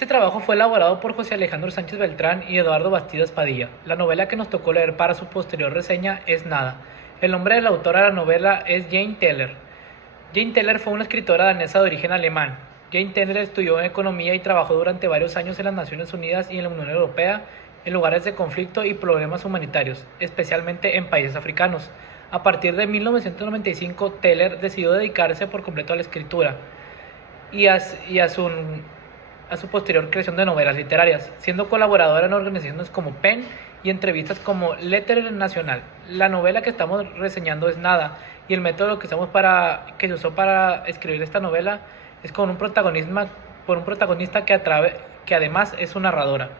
Este trabajo fue elaborado por José Alejandro Sánchez Beltrán y Eduardo Bastidas Padilla. La novela que nos tocó leer para su posterior reseña es Nada. El nombre de la autora de la novela es Jane Teller. Jane Teller fue una escritora danesa de origen alemán. Jane Teller estudió economía y trabajó durante varios años en las Naciones Unidas y en la Unión Europea en lugares de conflicto y problemas humanitarios, especialmente en países africanos. A partir de 1995, Teller decidió dedicarse por completo a la escritura y a su posterior creación de novelas literarias, siendo colaboradora en organizaciones como PEN y entrevistas como Letter Nacional. La novela que estamos reseñando es Nada, y el método que se usó para escribir esta novela es con un protagonista que además es su narradora.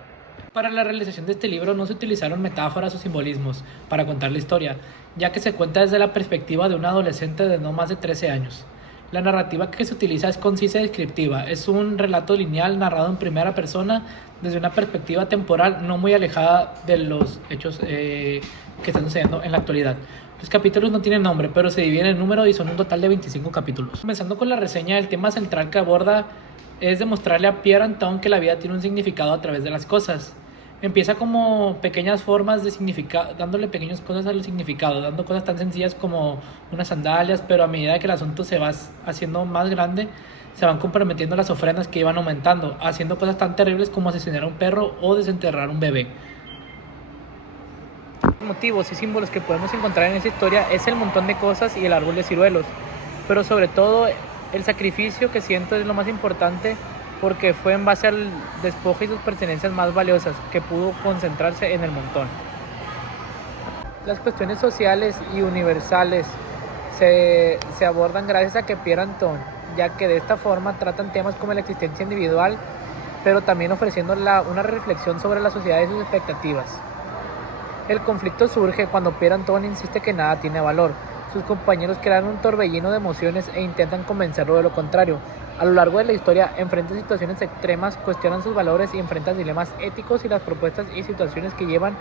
Para la realización de este libro no se utilizaron metáforas o simbolismos para contar la historia, ya que se cuenta desde la perspectiva de un adolescente de no más de 13 años. La narrativa que se utiliza es concisa y descriptiva. Es un relato lineal narrado en primera persona desde una perspectiva temporal no muy alejada de los hechos que están sucediendo en la actualidad. Los capítulos no tienen nombre, pero se dividen en número y son un total de 25 capítulos. Comenzando con la reseña, el tema central que aborda es demostrarle a Pierre Anton que la vida tiene un significado a través de las cosas. Empieza como pequeñas formas de significado, dándole pequeñas cosas al significado, dando cosas tan sencillas como unas sandalias, pero a medida que el asunto se va haciendo más grande, se van comprometiendo las ofrendas que iban aumentando, haciendo cosas tan terribles como asesinar a un perro o desenterrar a un bebé. Los motivos y símbolos que podemos encontrar en esta historia es el montón de cosas y el árbol de ciruelos, pero sobre todo el sacrificio que siento es lo más importante, porque fue en base al despojo y sus pertenencias más valiosas que pudo concentrarse en el montón. Las cuestiones sociales y universales se abordan gracias a que Pierre Anton, ya que de esta forma tratan temas como la existencia individual, pero también ofreciendo una reflexión sobre la sociedad y sus expectativas. El conflicto surge cuando Pierre Anton insiste que nada tiene valor. Sus compañeros crean un torbellino de emociones e intentan convencerlo de lo contrario. A lo largo de la historia enfrenta situaciones extremas, cuestionan sus valores y enfrentan dilemas éticos, y las propuestas y situaciones que llevan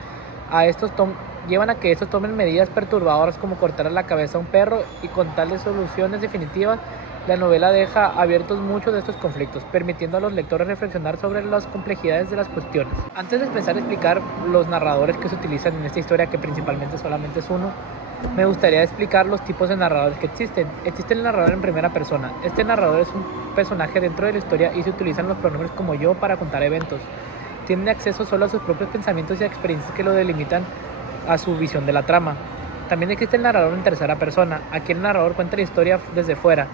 a que estos tomen medidas perturbadoras como cortar la cabeza a un perro, y con tales soluciones definitivas la novela deja abiertos muchos de estos conflictos, permitiendo a los lectores reflexionar sobre las complejidades de las cuestiones. Antes de empezar a explicar los narradores que se utilizan en esta historia, que principalmente solamente es uno, me gustaría explicar los tipos de narradores que existen. Existe el narrador en primera persona. Este narrador es un personaje dentro de la historia y se utilizan los pronombres como yo para contar eventos. Tiene acceso solo a sus propios pensamientos y experiencias que lo delimitan a su visión de la trama. También existe el narrador en tercera persona. Aquí el narrador cuenta la historia desde fuera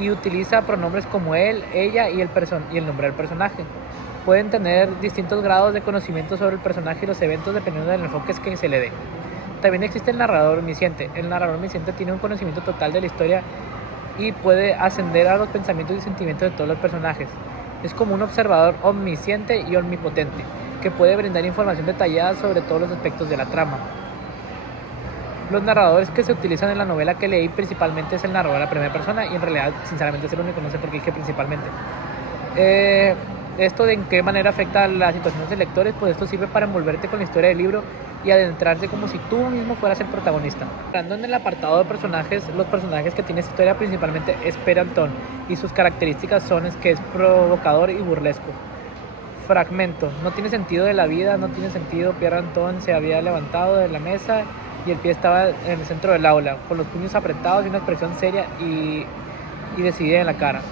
y utiliza pronombres como él, ella y el nombre del personaje. Pueden tener distintos grados de conocimiento sobre el personaje y los eventos dependiendo del enfoque que se le dé. También existe el narrador omnisciente. El narrador omnisciente tiene un conocimiento total de la historia y puede ascender a los pensamientos y sentimientos de todos los personajes. Es como un observador omnisciente y omnipotente, que puede brindar información detallada sobre todos los aspectos de la trama. Los narradores que se utilizan en la novela que leí principalmente es el narrador a la primera persona, y en realidad sinceramente es el único, no sé por qué dije principalmente. Esto de en qué manera afecta a las situaciones de lectores, pues esto sirve para envolverte con la historia del libro y adentrarse como si tú mismo fueras el protagonista. Hablando en el apartado de personajes, los personajes que tiene esta historia principalmente es Pierre Anton, y sus características son que es provocador y burlesco. Fragmento: no tiene sentido de la vida, no tiene sentido. Pierre Anton se había levantado de la mesa y el pie estaba en el centro del aula, con los puños apretados y una expresión seria y decidida en la cara.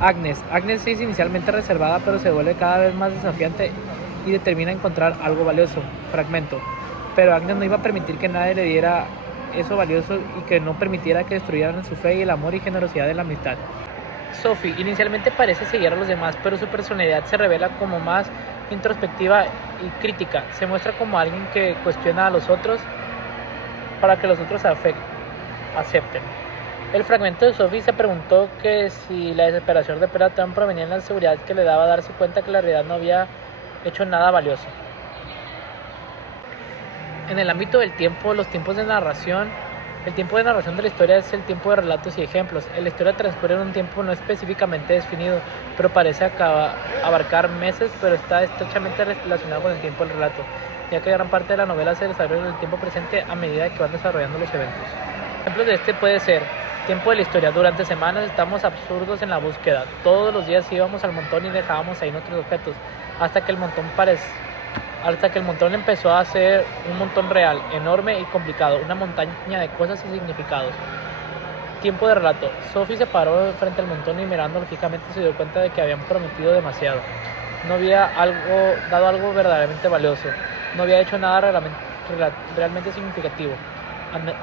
Agnes es inicialmente reservada, pero se vuelve cada vez más desafiante y determina encontrar algo valioso. Fragmento: pero Agnes no iba a permitir que nadie le diera eso valioso y que no permitiera que destruyeran su fe y el amor y generosidad de la amistad. Sophie inicialmente parece seguir a los demás, pero su personalidad se revela como más introspectiva y crítica. Se muestra como alguien que cuestiona a los otros para que los otros acepten. El fragmento de Sophie se preguntó que si la desesperación de Pierre Anton provenía de la seguridad que le daba darse cuenta que la realidad no había hecho nada valioso. En el ámbito del tiempo, los tiempos de narración. El tiempo de narración de la historia es el tiempo de relatos y ejemplos. La historia transcurre en un tiempo no específicamente definido, pero parece abarcar meses, pero está estrechamente relacionado con el tiempo del relato, ya que gran parte de la novela se desarrolla en el tiempo presente a medida que van desarrollando los eventos. Ejemplos de este puede ser Tiempo de la historia. Durante semanas estamos absurdos en la búsqueda. Todos los días íbamos al montón y dejábamos ahí nuestros objetos, hasta que el montón empezó a ser un montón real, enorme y complicado, una montaña de cosas y significados. Tiempo de relato. Sophie se paró frente al montón y mirándolo fijamente se dio cuenta de que habían prometido demasiado. No había dado algo verdaderamente valioso. No había hecho nada realmente significativo.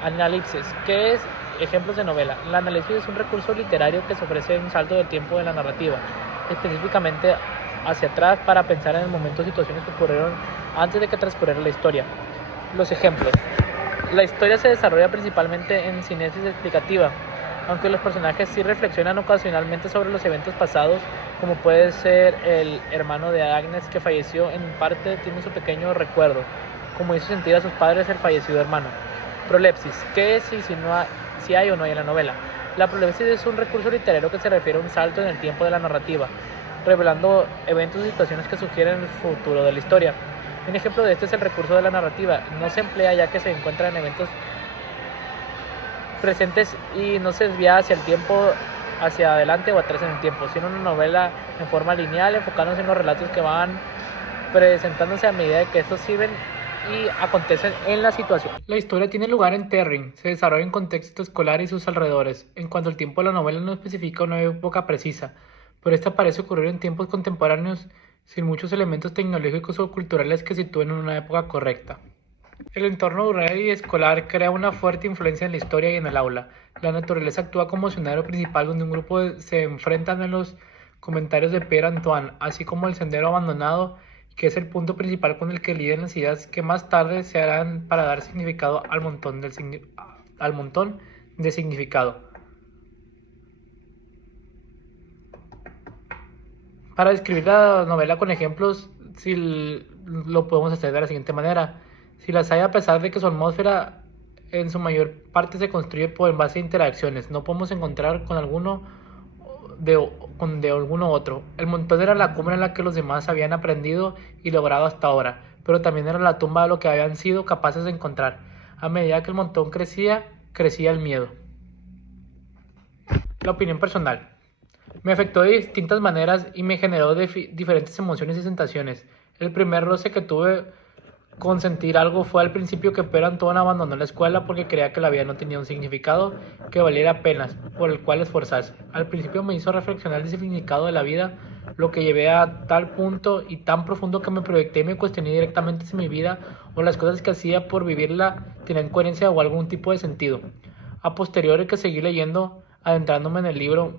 Análisis. ¿Qué es? Ejemplos de novela. El análisis es un recurso literario que se ofrece un salto del tiempo de la narrativa, específicamente hacia atrás para pensar en el momento o situaciones que ocurrieron antes de que transcurriera la historia. Los ejemplos. La historia se desarrolla principalmente en cinesis explicativa, aunque los personajes sí reflexionan ocasionalmente sobre los eventos pasados, como puede ser el hermano de Agnes que falleció, en parte tiene su pequeño recuerdo, como hizo sentir a sus padres el fallecido hermano. Prolepsis. ¿Qué es y si hay o no hay en la novela? La prolepsis es un recurso literario que se refiere a un salto en el tiempo de la narrativa, revelando eventos y situaciones que sugieren el futuro de la historia. Un ejemplo de este es el recurso de la narrativa. No se emplea ya que se encuentra en eventos presentes y no se desvía hacia el tiempo, hacia adelante o atrás en el tiempo, sino una novela en forma lineal, enfocándose en los relatos que van presentándose a medida de que estos sirven y acontecen en la situación. La historia tiene lugar en Terring, se desarrolla en contexto escolar y sus alrededores. En cuanto al tiempo, la novela no especifica una época precisa, pero esta parece ocurrir en tiempos contemporáneos sin muchos elementos tecnológicos o culturales que sitúen en una época correcta. El entorno rural y escolar crea una fuerte influencia en la historia y en el aula. La naturaleza actúa como escenario principal donde un grupo se enfrentan en los comentarios de Pierre Antoine, así como el sendero abandonado, que es el punto principal con el que lidian las ideas que más tarde se harán para dar significado al montón de significado. Para describir la novela con ejemplos, lo podemos hacer de la siguiente manera. Si las hay, a pesar de que su atmósfera en su mayor parte se construye en base a interacciones, no podemos encontrar con alguno de alguno otro. El montón era la cumbre en la que los demás habían aprendido y logrado hasta ahora, pero también era la tumba de lo que habían sido capaces de encontrar. A medida que el montón crecía el miedo. La opinión personal. Me afectó de distintas maneras y me generó diferentes emociones y sensaciones. El primer roce que tuve con sentir algo fue al principio que Pierre Antoine abandonó la escuela porque creía que la vida no tenía un significado que valiera penas por el cual esforzarse. Al principio me hizo reflexionar el significado de la vida, lo que llevé a tal punto y tan profundo que me proyecté y me cuestioné directamente si mi vida o las cosas que hacía por vivirla tenían coherencia o algún tipo de sentido. A posteriori que seguí leyendo, adentrándome en el libro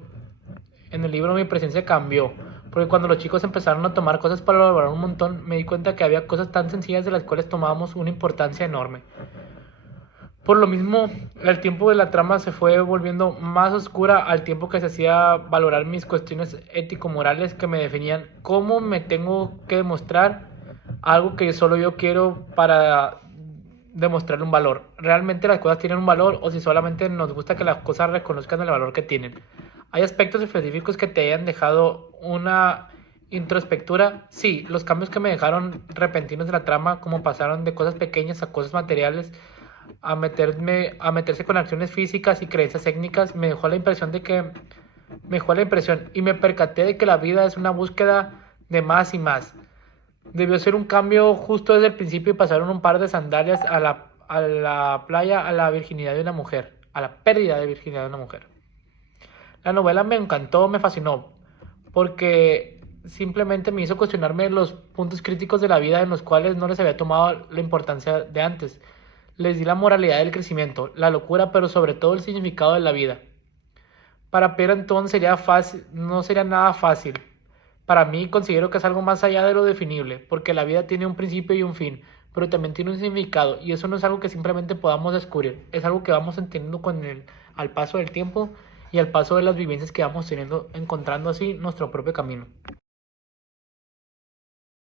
mi presencia cambió, porque cuando los chicos empezaron a tomar cosas para lograr un montón, me di cuenta que había cosas tan sencillas de las cuales tomábamos una importancia enorme. Por lo mismo, el tiempo de la trama se fue volviendo más oscura al tiempo que se hacía valorar mis cuestiones ético-morales que me definían cómo me tengo que demostrar algo que solo yo quiero para demostrarle un valor. ¿Realmente las cosas tienen un valor o si solamente nos gusta que las cosas reconozcan el valor que tienen? ¿Hay aspectos específicos que te hayan dejado una introspectura? Sí, los cambios que me dejaron repentinos de la trama, como pasaron de cosas pequeñas a cosas materiales, a meterse con acciones físicas y creencias técnicas, me dejó la impresión y me percaté de que la vida es una búsqueda de más y más. Debió ser un cambio justo desde el principio y pasaron un par de sandalias a la playa, a la virginidad de una mujer, a la pérdida de virginidad de una mujer. La novela me encantó, me fascinó, porque simplemente me hizo cuestionarme los puntos críticos de la vida en los cuales no les había tomado la importancia de antes. Les di la moralidad del crecimiento, la locura, pero sobre todo el significado de la vida. Para Pierre Antoine no sería nada fácil. Para mí considero que es algo más allá de lo definible, porque la vida tiene un principio y un fin, pero también tiene un significado, y eso no es algo que simplemente podamos descubrir, es algo que vamos entendiendo al paso del tiempo y al paso de las vivencias que vamos teniendo, encontrando así nuestro propio camino.